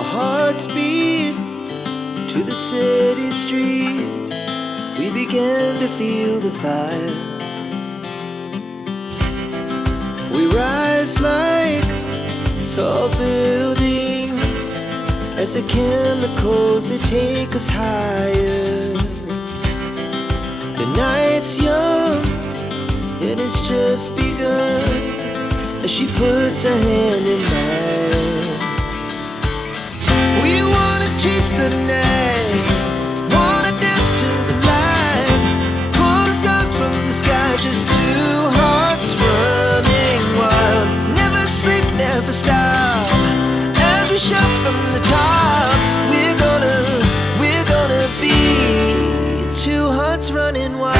Our hearts beat to the city streets. We began to feel the fire. We rise like tall buildings as the chemicals, they take us higher. The night's young, it has just begun as she puts her hand in mine. We wanna chase the night, wanna dance to the light, pull the stars from the sky, just two hearts running wild. Never sleep, never stop, as we shout from the top. We're gonna be two hearts running wild.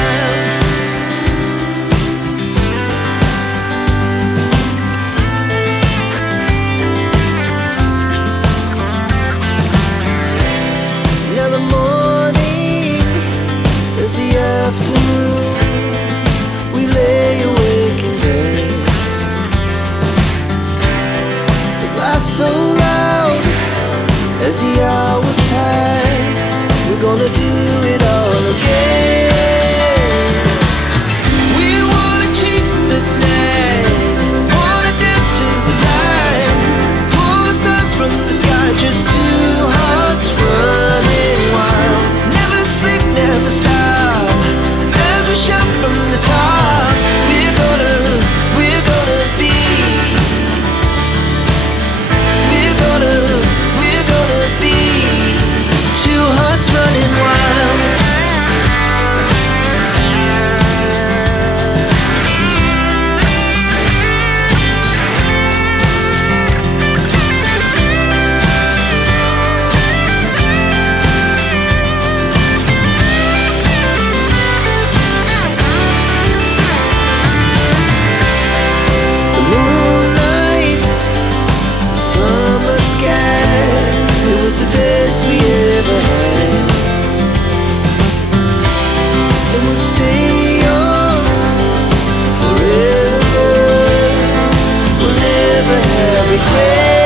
Afternoon, we lay awake in bed. The laughs so loud as the hours pass. We're gonna do it all again. We wanna chase the night, wanna dance to the light, pull the stars from the sky, just two hearts running wild. Never sleep, never stop, shout from the top. We're gonna be, we're gonna be two hearts running wild. The best we ever had, and we'll stay on forever. We'll never have regrets.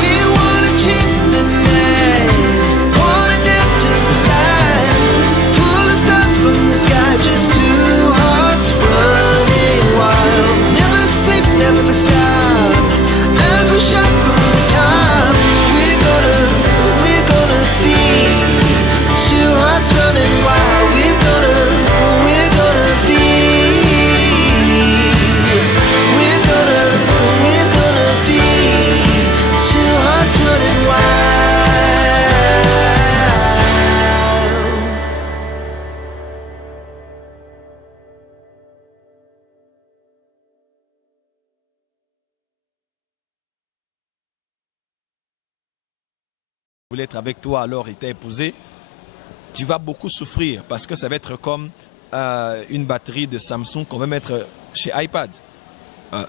We wanna chase the night, wanna dance to the light, pull the stars from the sky, just two hearts running wild. Never sleep, never stop, as we shout from the top. We're gonna be two hearts running wild. We're gonna be, we're gonna be two hearts running wild. Voulait être avec toi alors il t'a épousé, tu vas beaucoup souffrir parce que ça va être comme une batterie de Samsung qu'on va mettre chez iPad,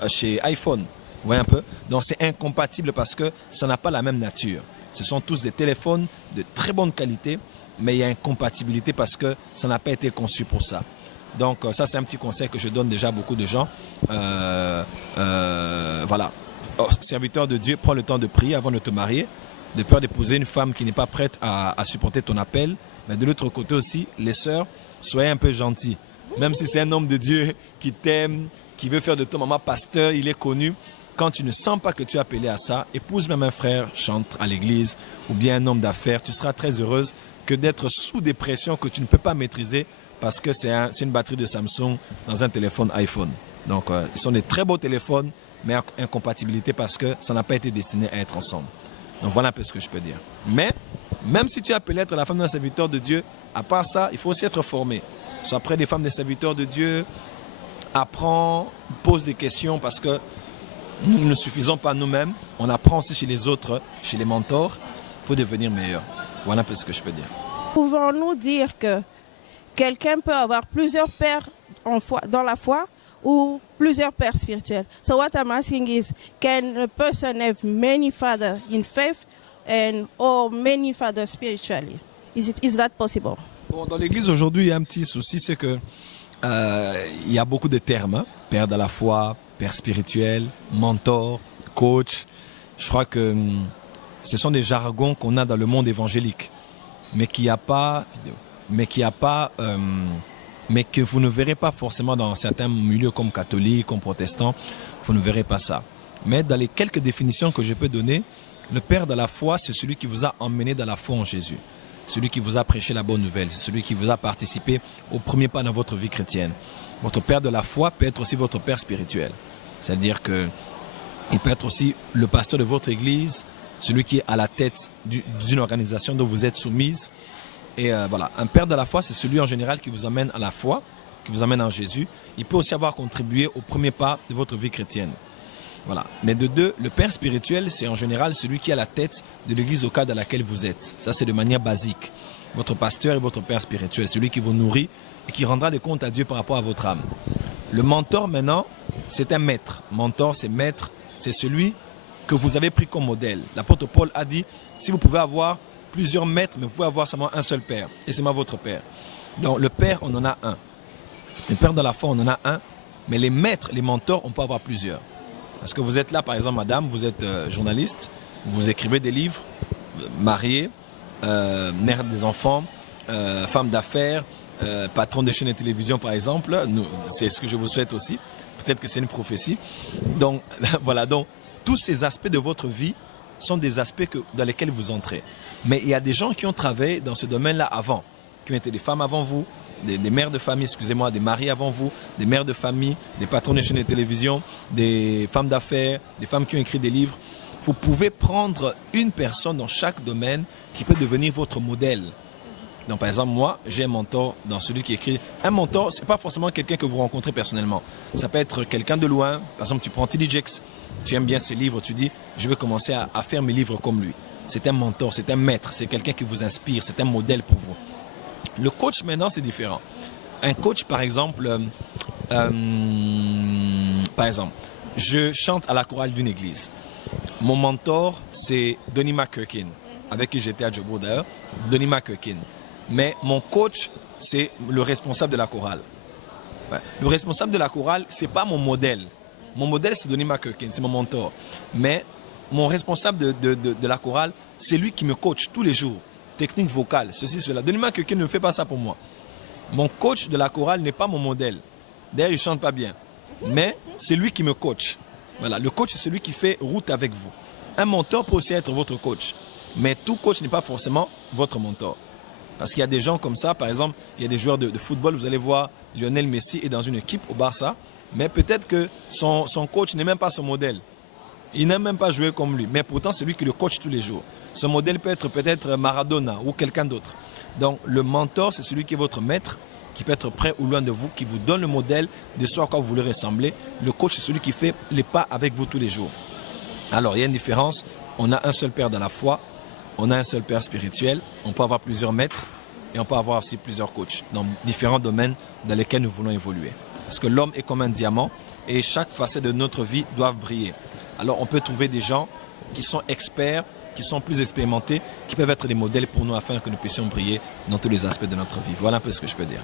chez iPhone. Vous voyez un peu? Donc c'est incompatible parce que ça n'a pas la même nature. Ce sont tous des téléphones de très bonne qualité, mais il y a incompatibilité parce que ça n'a pas été conçu pour ça. Donc ça c'est un petit conseil que je donne déjà à beaucoup de gens. Voilà. Oh, serviteur de Dieu, prends le temps de prier avant de te marier, de peur d'épouser une femme qui n'est pas prête à supporter ton appel. Mais de l'autre côté aussi, les sœurs, soyez un peu gentils. Même si c'est un homme de Dieu qui t'aime, qui veut faire de toi maman pasteur, il est connu. Quand tu ne sens pas que tu es appelé à ça, épouse même un frère, chante à l'église, ou bien un homme d'affaires. Tu seras très heureuse que d'être sous des pressions que tu ne peux pas maîtriser parce que c'est une batterie de Samsung dans un téléphone iPhone. Donc, ils sont des très beaux téléphones, mais incompatibilité parce que ça n'a pas été destiné à être ensemble. Donc voilà un peu ce que je peux dire. Mais, même si tu es appelé à être la femme d'un serviteur de Dieu, à part ça, il faut aussi être formé. Sois près des femmes des serviteurs de Dieu, apprends, pose des questions parce que nous ne suffisons pas nous-mêmes. On apprend aussi chez les autres, chez les mentors, pour devenir meilleur. Voilà un peu ce que je peux dire. Pouvons-nous dire que quelqu'un peut avoir plusieurs pères dans la foi ou plusieurs pères spirituels? So what I'm asking is, can a person have many fathers in faith or many fathers spiritually? Is that possible? Bon, dans l'église aujourd'hui, il y a un petit souci, c'est que il y a beaucoup de termes, hein? Père de la foi, père spirituel, mentor, coach. Je crois que ce sont des jargons qu'on a dans le monde évangélique, mais qu'il n'y a pas, mais que vous ne verrez pas forcément dans certains milieux comme catholiques, comme protestants, vous ne verrez pas ça. Mais dans les quelques définitions que je peux donner, le père de la foi, c'est celui qui vous a emmené dans la foi en Jésus. Celui qui vous a prêché la bonne nouvelle, c'est celui qui vous a participé au premier pas dans votre vie chrétienne. Votre père de la foi peut être aussi votre père spirituel. C'est-à-dire qu'il peut être aussi le pasteur de votre église, celui qui est à la tête d'une organisation dont vous êtes soumise. Et voilà, un père de la foi, c'est celui en général qui vous amène à la foi, qui vous amène en Jésus. Il peut aussi avoir contribué au premier pas de votre vie chrétienne. Voilà. Mais de deux, le père spirituel, c'est en général celui qui est à la tête de l'église locale dans laquelle vous êtes. Ça, c'est de manière basique. Votre pasteur est votre père spirituel, celui qui vous nourrit et qui rendra des comptes à Dieu par rapport à votre âme. Le mentor, maintenant, c'est un maître. Mentor, c'est maître, c'est celui que vous avez pris comme modèle. L'apôtre Paul a dit, si vous pouvez avoir plusieurs maîtres, mais vous pouvez avoir seulement un seul père. Et c'est moi votre père. Donc, le père, on en a un. Le père de la foi, on en a un. Mais les maîtres, les mentors, on peut avoir plusieurs. Parce que vous êtes là, par exemple, madame, vous êtes journaliste, vous écrivez des livres, mariée, mère des enfants, femme d'affaires, patron de chaîne de télévision, par exemple. C'est ce que je vous souhaite aussi. Peut-être que c'est une prophétie. Donc, voilà. Donc, tous ces aspects de votre vie sont des aspects dans lesquels vous entrez. Mais il y a des gens qui ont travaillé dans ce domaine-là avant, qui ont été des femmes avant vous, des mères de famille, excusez-moi, des maris avant vous, des mères de famille, des patrons de chaînes de télévision, des femmes d'affaires, des femmes qui ont écrit des livres. Vous pouvez prendre une personne dans chaque domaine qui peut devenir votre modèle. Donc, par exemple, moi, j'ai un mentor dans celui qui écrit. Un mentor, ce n'est pas forcément quelqu'un que vous rencontrez personnellement. Ça peut être quelqu'un de loin. Par exemple, tu prends T.D. Jakes, tu aimes bien ses livres, tu dis, je vais commencer à faire mes livres comme lui. C'est un mentor, c'est un maître, c'est quelqu'un qui vous inspire, c'est un modèle pour vous. Le coach, maintenant, c'est différent. Un coach, par exemple, je chante à la chorale d'une église. Mon mentor, c'est Donnie McKirkin, avec qui j'étais à Djobo d'ailleurs, Donnie McKirkin. Mais mon coach, c'est le responsable de la chorale. Ouais. Le responsable de la chorale, ce n'est pas mon modèle. Mon modèle, c'est Donnie McKirkin, c'est mon mentor. Mais mon responsable de la chorale, c'est lui qui me coach tous les jours. Technique vocale, ceci, cela. Donnie McKirkin ne fait pas ça pour moi. Mon coach de la chorale n'est pas mon modèle. D'ailleurs, il ne chante pas bien. Mais c'est lui qui me coach. Voilà. Le coach, c'est celui qui fait route avec vous. Un mentor peut aussi être votre coach. Mais tout coach n'est pas forcément votre mentor. Parce qu'il y a des gens comme ça, par exemple, il y a des joueurs de football, vous allez voir Lionel Messi est dans une équipe au Barça, mais peut-être que son coach n'est même pas son modèle. Il n'aime même pas jouer comme lui, mais pourtant c'est lui qui le coach tous les jours. Son modèle peut être Maradona ou quelqu'un d'autre. Donc le mentor, c'est celui qui est votre maître, qui peut être près ou loin de vous, qui vous donne le modèle de ce à quoi vous voulez ressembler. Le coach, c'est celui qui fait les pas avec vous tous les jours. Alors il y a une différence, on a un seul père dans la foi, on a un seul père spirituel, on peut avoir plusieurs maîtres et on peut avoir aussi plusieurs coachs dans différents domaines dans lesquels nous voulons évoluer. Parce que l'homme est comme un diamant et chaque facette de notre vie doit briller. Alors on peut trouver des gens qui sont experts, qui sont plus expérimentés, qui peuvent être des modèles pour nous afin que nous puissions briller dans tous les aspects de notre vie. Voilà un peu ce que je peux dire.